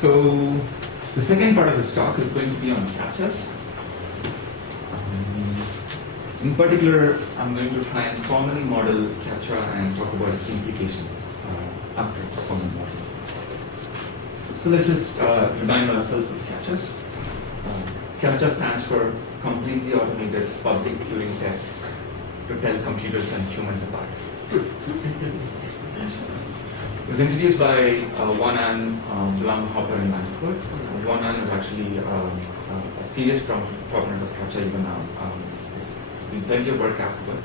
So the second part of this talk is going to be on CAPTCHAs. In particular, I'm going to try and formally model CAPTCHA and talk about its implications after its formal model. So let's just remind ourselves of CAPTCHAs. CAPTCHA stands for Completely Automated Public Turing Tests to Tell Computers and Humans Apart. It was introduced by Wanan, Hopper, and Lansford. Wanan is actually a serious proponent of CAPTCHA even now. There's been plenty of work afterward.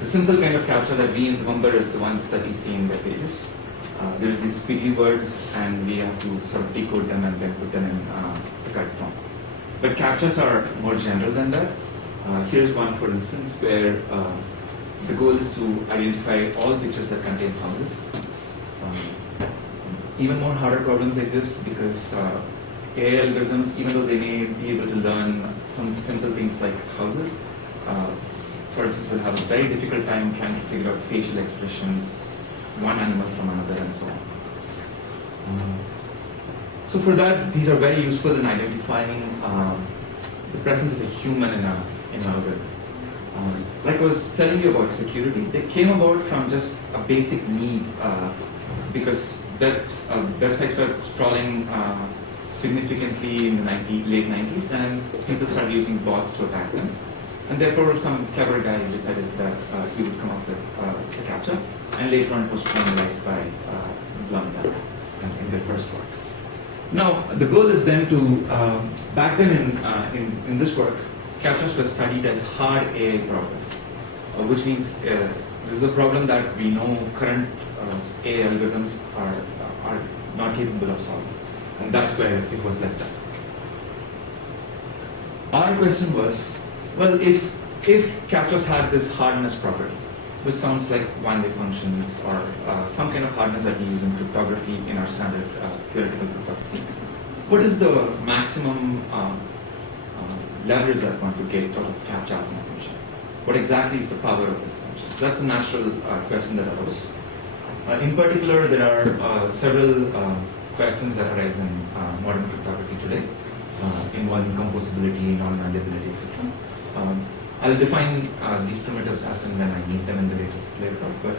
The simple kind of CAPTCHA that we remember is the ones that we see in web pages. There's these squiggly words, and we have to sort of decode them and then put them in the correct form. But CAPTCHAs are more general than that. Here's one, for instance, where the goal is to identify all pictures that contain houses. Even more harder problems exist because AI algorithms, even though they may be able to learn some simple things like houses, for instance, will have a very difficult time trying to figure out facial expressions, one animal from another, and so on. So for that, these are very useful in identifying the presence of a human in an algorithm. Like I was telling you about security, they came about from just a basic need because websites were sprawling significantly in the late 90s, and people started using bots to attack them. And therefore, some clever guy decided that he would come up with a CAPTCHA, and later on it was formalized by Blum in their first work. Now, the goal is then to, back then in this work, CAPTCHAs were studied as hard AI problems, which means this is a problem that we know current AI algorithms are not capable of solving. And that's where it was left at. Our question was, well, if CAPTCHAs had this hardness property, which sounds like one-way functions or some kind of hardness that we use in cryptography in our standard theoretical cryptography, what is the maximum leverage that one could get out of CAPTCHA as an assumption? What exactly is the power of this assumption? So that's a natural question that arose. In particular, there are several questions that arise in modern cryptography today, involving composability, non-malleability, etc. I'll define these primitives as and when I need them in the later talk, but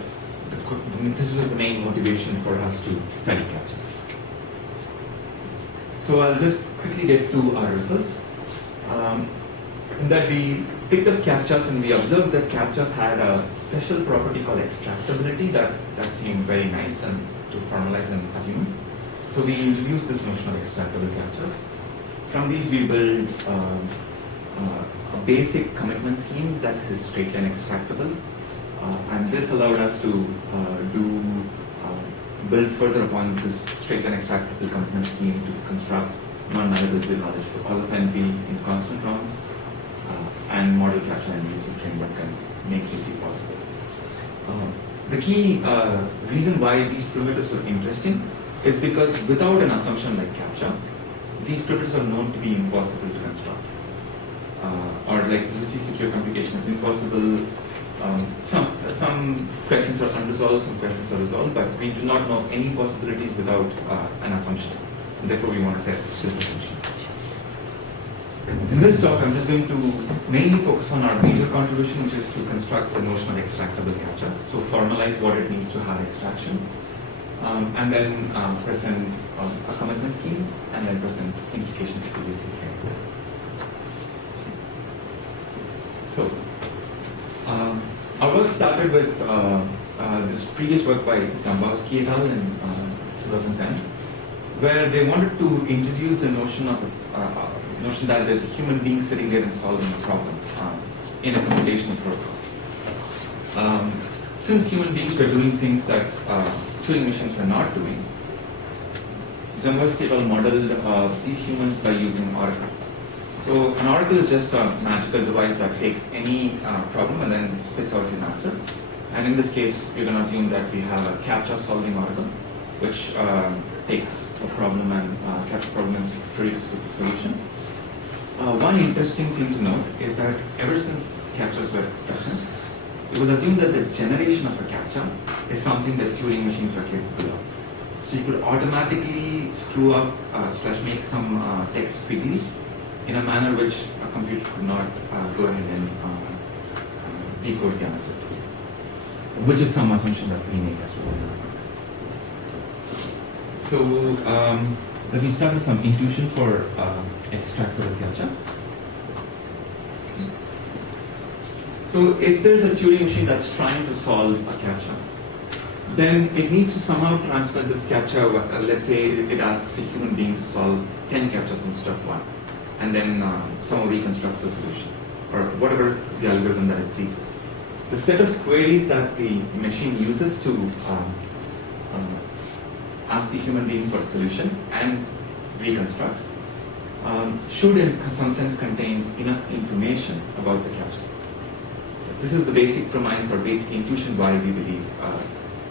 this was the main motivation for us to study CAPTCHAs. So I'll just quickly get to our results. In that we picked up CAPTCHAs and we observed that CAPTCHAs had a special property called extractability that seemed very nice and to formalize and assume. So we introduced this notion of extractable CAPTCHAs. From these we build a basic commitment scheme that is straight line extractable, and this allowed us to build further upon this straight line extractable commitment scheme to construct non-malleability knowledge for all of NP in constant terms, and model CAPTCHA and UC framework can make UC possible. The key reason why these primitives are interesting is because without an assumption like CAPTCHA, these primitives are known to be impossible to construct. Or like UC secure computation is impossible. Some questions are unresolved, some questions are resolved, but we do not know any possibilities without an assumption. And therefore, we want to test this assumption. In this talk, I'm just going to mainly focus on our major contribution, which is to construct the notion of extractable CAPTCHA. So formalize what it means to have extraction, and then present a commitment scheme, and then present implications to UC framework. So, our work started with this previous work by Zambowski et al. In 2010, where they wanted to introduce the notion of notion that there's a human being sitting there and solving a problem in a computational protocol. Since human beings were doing things that Turing machines were not doing, Zambowski et al. Modeled these humans by using oracles. So an oracle is just a magical device that takes any problem and then spits out an answer. And in this case, we're going to assume that we have a CAPTCHA solving oracle, which takes a problem and CAPTCHA problem and produces a solution. One interesting thing to note is that ever since CAPTCHAs were present, it was assumed that the generation of a CAPTCHA is something that Turing machines were capable of. So you could automatically screw up / make some text squiggly in a manner which a computer could not go ahead and decode the answer to, which is some assumption that we make as well. So let me start with some intuition for extractable CAPTCHA. So if there's a Turing machine that's trying to solve a CAPTCHA, then it needs to somehow transmit this CAPTCHA. Let's say it asks a human being to solve 10 CAPTCHAs instead of one, and then somehow reconstructs the solution, or whatever the algorithm that it pleases. The set of queries that the machine uses to ask the human being for a solution and reconstruct should in some sense contain enough information about the CAPTCHA. So this is the basic premise or basic intuition why we believe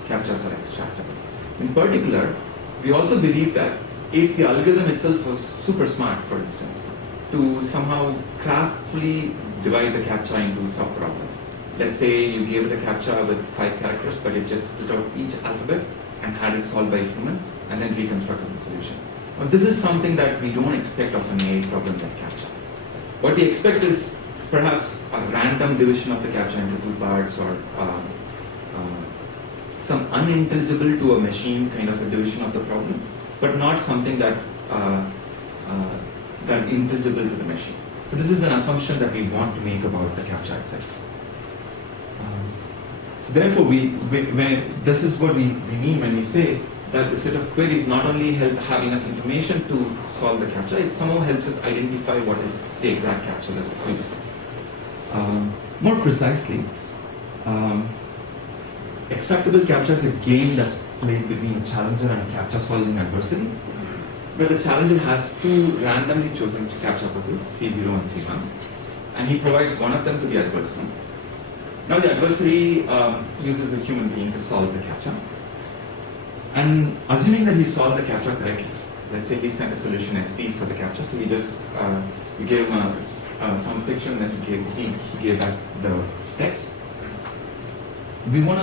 CAPTCHAs are extractable. In particular, we also believe that if the algorithm itself was super smart, for instance, to somehow craftfully divide the CAPTCHA into sub-problems. Let's say you gave it a CAPTCHA with 5 characters, but it just split out each alphabet and had it solved by a human, and then reconstructed the solution. Now, this is something that we don't expect of an AI problem like CAPTCHA. What we expect is perhaps a random division of the CAPTCHA into 2 parts, or some unintelligible to a machine kind of a division of the problem, but not something that that's intelligible to the machine. So this is an assumption that we want to make about the CAPTCHA itself. So therefore, this is what we mean when we say that the set of queries not only have enough information to solve the CAPTCHA, it somehow helps us identify what is the exact CAPTCHA that is used. More precisely, extractable CAPTCHA is a game that's played between a challenger and a CAPTCHA solving adversary, where the challenger has 2 randomly chosen CAPTCHA puzzles, C0 and C1, and he provides one of them to the adversary. Now the adversary uses a human being to solve the CAPTCHA, and assuming that he solved the CAPTCHA correctly, let's say he sent a solution SP for the CAPTCHA, so he just we gave him some picture, and then he gave back the text. We want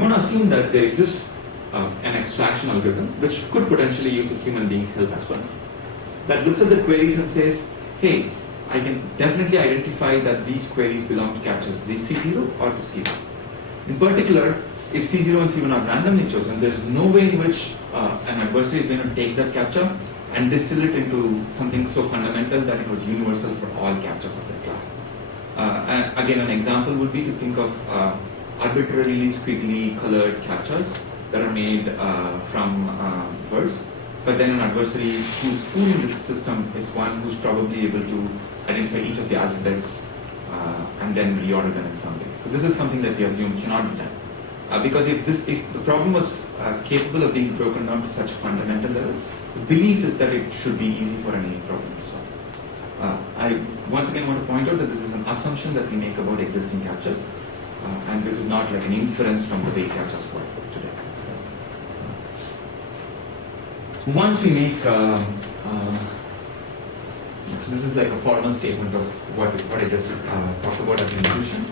to assume that there exists an extraction algorithm which could potentially use a human being's help as well, that looks at the queries and says, hey, I can definitely identify that these queries belong to CAPTCHA C0 or to C1. In particular, if C0 and C1 are randomly chosen, there's no way in which an adversary is going to take that CAPTCHA and distill it into something so fundamental that it was universal for all CAPTCHAs of that class. And again, an example would be to think of arbitrarily squiggly colored CAPTCHAs that are made from words, but then an adversary who's fooling this system is one who's probably able to identify each of the alphabets and then reorder them in some way. So this is something that we assume cannot be done. Because if the problem was capable of being broken down to such a fundamental level, the belief is that it should be easy for any problem to solve. I once again want to point out that this is an assumption that we make about existing CAPTCHAs, and this is not like an inference from the way CAPTCHAs work today. Once we make, so this is like a formal statement of what I just talked about as an intuition,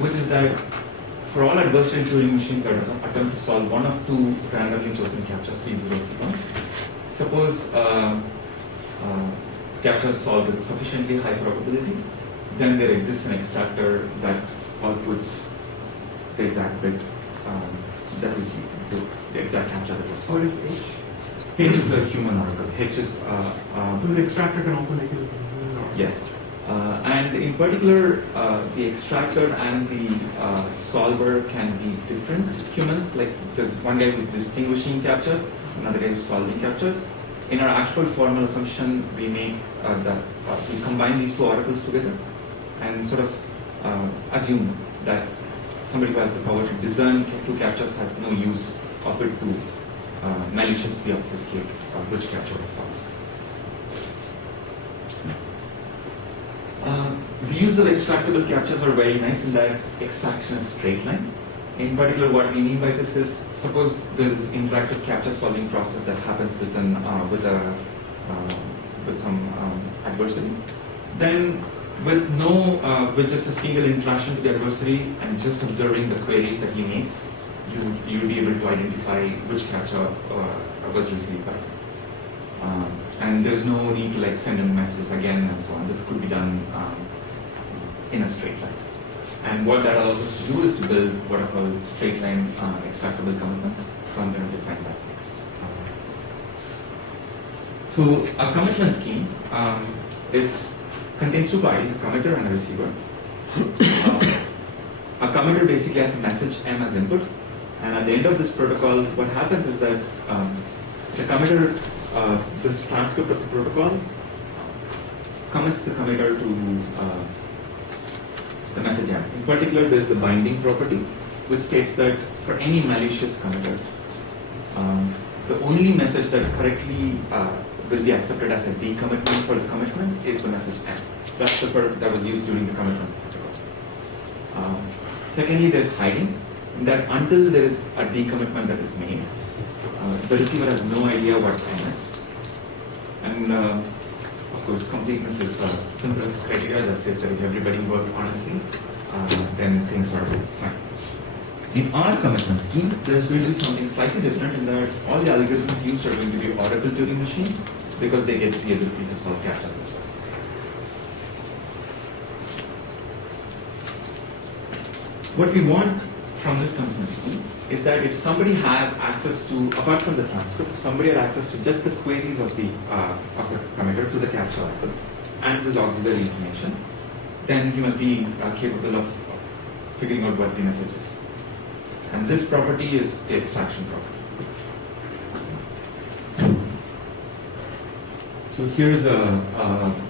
which is that for all adversarial Turing machines that attempt to solve one of 2 randomly chosen CAPTCHAs, C0 or C1, suppose CAPTCHA is solved with sufficiently high probability, then there exists an extractor that outputs the exact bit that was the exact CAPTCHA that was solved. What is H? H is a human oracle. H is the extractor can also make use of a human oracle. Yes. And in particular, the extractor and the solver can be different humans. Like there's one guy who's distinguishing CAPTCHAs, another guy who's solving CAPTCHAs. In our actual formal assumption, we make that we combine these 2 oracles together and sort of assume that somebody who has the power to discern 2 CAPTCHAs has no use of it to maliciously obfuscate which CAPTCHA was solved. The use of extractable CAPTCHAs are very nice in that extraction is straight line. In particular, what we mean by this is, suppose there's this interactive CAPTCHA solving process that happens with some adversary. Then with just a single interaction to the adversary and just observing the queries that he makes, you'll be able to identify which CAPTCHA was received by. And there's no need to like send him messages again and so on. This could be done in a straight line. And what that allows us to do is to build what are called straight line extractable commitments. So I'm going to define that next. So a commitment scheme contains two parties, a committer and a receiver. A committer basically has a message M as input, and at the end of this protocol, what happens is that the committer, this transcript of the protocol, commits the committer to the message M. In particular, there is the binding property, which states that for any malicious committer, the only message that correctly will be accepted as a decommitment for the commitment is the message M. That's the part that was used during the commitment protocol. Secondly, there's hiding, that until there is a decommitment that is made, the receiver has no idea what M is. And of course, completeness is a simple criteria that says that if everybody works honestly, then things are fine. In our commitment scheme, there's going to be something slightly different in that all the algorithms used are going to be Oracle Turing machines because they get the ability to solve CAPTCHAs as well. What we want from this commitment scheme is that if somebody had access to, apart from the transcript, somebody had access to just the queries of the committer to the CAPTCHA output and this auxiliary information, then he must be capable of figuring out what the message is. And this property is the extraction property. So here's a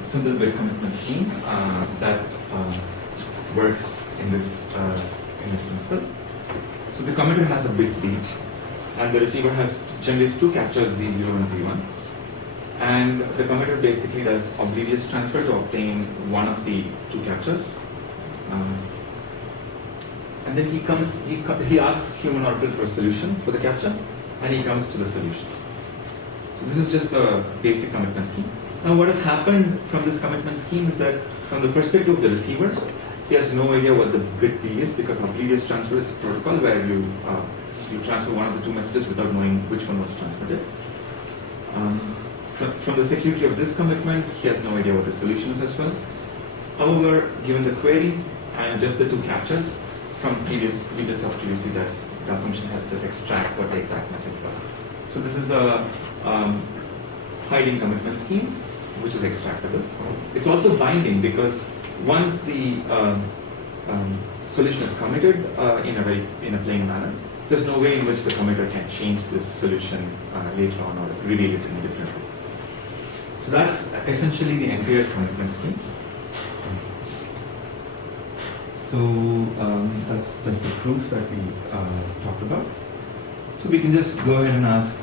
simple bit commitment scheme that works in this principle. So the committer has a bit B, and the receiver generates two CAPTCHAs Z0 and Z1. And the committer basically does oblivious transfer to obtain one of the two CAPTCHAs. And then he asks human oracle for a solution for the CAPTCHA, and he comes to the solution. So this is just a basic commitment scheme. Now what has happened from this commitment scheme is that from the perspective of the receiver, he has no idea what the bit B is because oblivious transfer is a protocol where you transfer one of the two messages without knowing which one was transmitted. From the security of this commitment, he has no idea what the solution is as well. However, given the queries and just the two CAPTCHAs, we just saw previously that the assumption helped us extract what the exact message was. So this is a hiding commitment scheme, which is extractable. It's also binding because once the solution is committed in a plain manner, there's no way in which the committer can change this solution later on or reveal it in a different way. So that's essentially the entire commitment scheme. So that's just the proof that we talked about. So we can just go ahead and ask,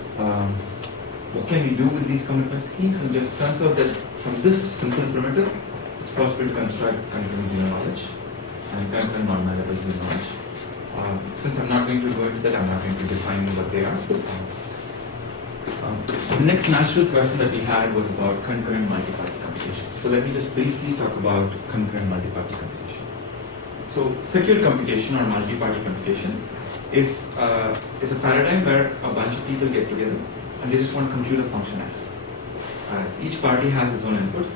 what can we do with these commitment schemes? And it just turns out that from this simple primitive, it's possible to construct concurrent zero knowledge and concurrent non-malleable zero knowledge. Since I'm not going to go into that, I'm not going to define what they are. The next natural question that we had was about concurrent multi-party computation. So let me just briefly talk about concurrent multi-party computation. So secure computation or multi-party computation is a paradigm where a bunch of people get together and they just want to compute a function f. Each party has its own input.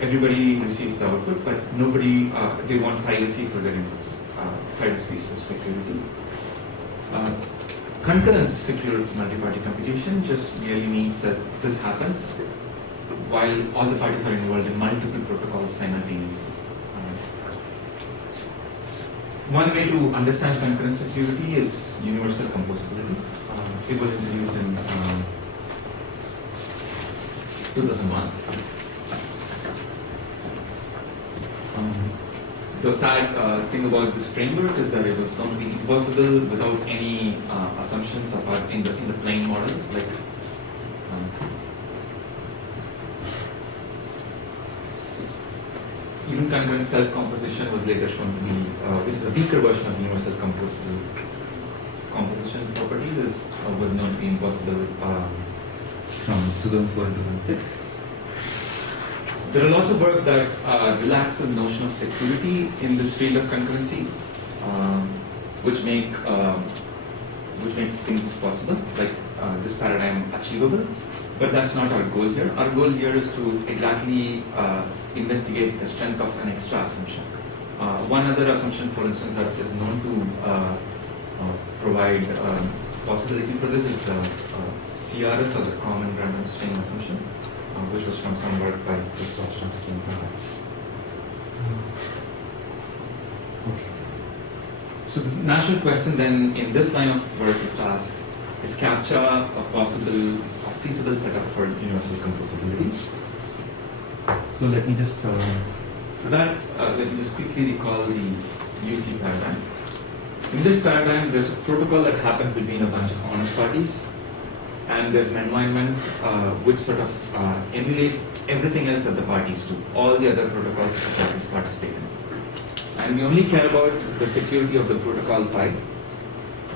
Everybody receives the output, but nobody, they want privacy for their inputs. Privacy is security. Concurrent secure multi-party computation just merely means that this happens while all the parties are involved in multiple protocols simultaneously. One way to understand concurrent security is universal composability. It was introduced in 2001. The sad thing about this framework is that it was going to be impossible without any assumptions apart in the plain model. Like even concurrent self-composition was later shown to be this is a weaker version of universal composable composition property. This was known to be impossible from 2004 and 2006. There are lots of work that relax the notion of security in this field of concurrency, which makes things possible, like this paradigm achievable. But that's not our goal here. Our goal here is to exactly investigate the strength of an extra assumption. One other assumption, for instance, that is known to provide possibility for this is the CRS, or the common random string assumption, which was from some work by Christoph and Sarah. Okay. So the natural question then in this line of work is to ask, is CAPTCHA a possible or feasible setup for universal composability? So let me just, for that, let me just quickly recall the UC paradigm. In this paradigm, there's a protocol that happens between a bunch of honest parties, and there's an environment which sort of emulates everything else that the parties do, all the other protocols that the parties participate in. And we only care about the security of the protocol pi,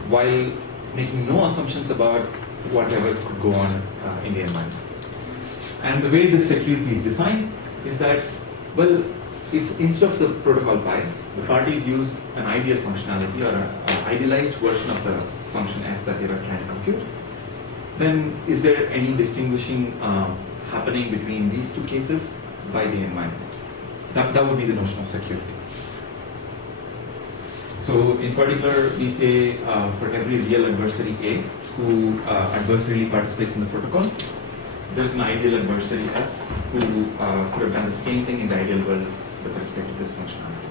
while making no assumptions about whatever could go on in the environment. And the way this security is defined is that, well, if instead of the protocol pi, the parties used an ideal functionality or an idealized version of the function f that they were trying to compute, then is there any distinguishing happening between these two cases by the environment? That would be the notion of security. So in particular, we say for every real adversary A who adversarially participates in the protocol, there's an ideal adversary S who could have done the same thing in the ideal world with respect to this functionality.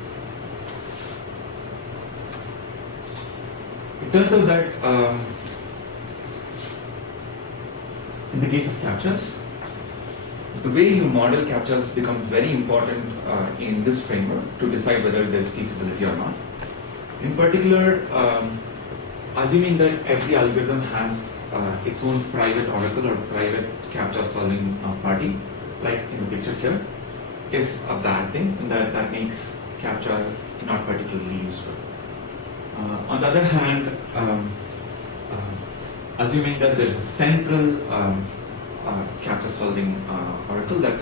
It turns out that in the case of CAPTCHAs, the way you model CAPTCHAs becomes very important in this framework to decide whether there is feasibility or not. In particular, assuming that every algorithm has its own private oracle or private CAPTCHA solving party, like in the picture here, is a bad thing, and that makes CAPTCHA not particularly useful. On the other hand, assuming that there's a central CAPTCHA solving oracle that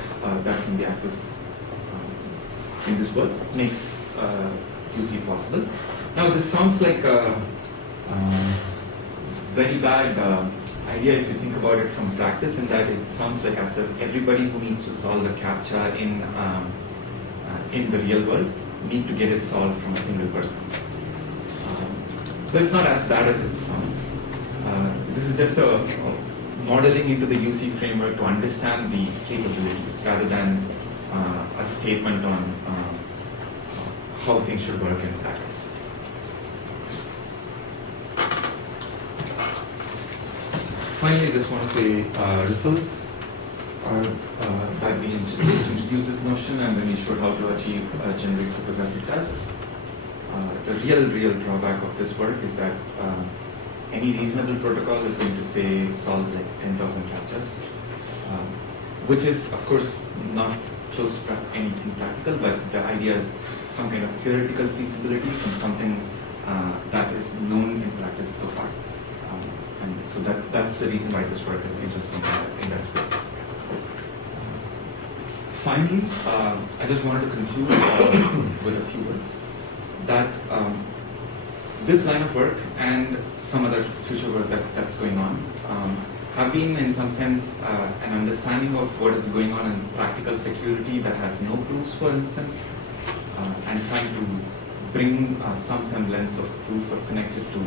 can be accessed in this world makes UC possible. Now this sounds like a very bad idea if you think about it from practice, in that it sounds like as if everybody who needs to solve a CAPTCHA in the real world need to get it solved from a single person. But it's not as bad as it sounds. This is just a modeling into the UC framework to understand the capabilities rather than a statement on how things should work in practice. Finally, I just want to say results are that we introduced this notion and then we showed how to achieve generic cryptography tasks. The real drawback of this work is that any reasonable protocol is going to say solve like 10,000 CAPTCHAs, which is of course not close to anything practical, but the idea is some kind of theoretical feasibility from something that is known in practice so far. And so that's the reason why this work is interesting in that space. Finally, I just wanted to conclude with a few words that this line of work and some other future work that's going on have been in some sense an understanding of what is going on in practical security that has no proofs, for instance, and trying to bring some semblance of proof or connect it to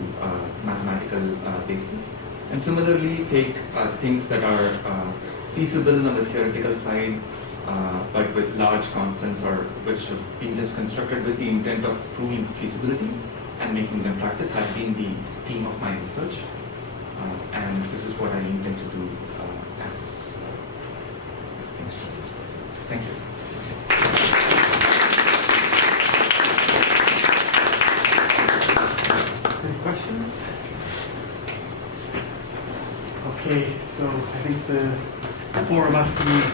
mathematical basis. And similarly, take things that are feasible on the theoretical side, but with large constants or which have been just constructed with the intent of proving feasibility and making them practice has been the theme of my research. And this is what I intend to do as things proceed. Thank you. Any questions? Okay, so I think the four of us need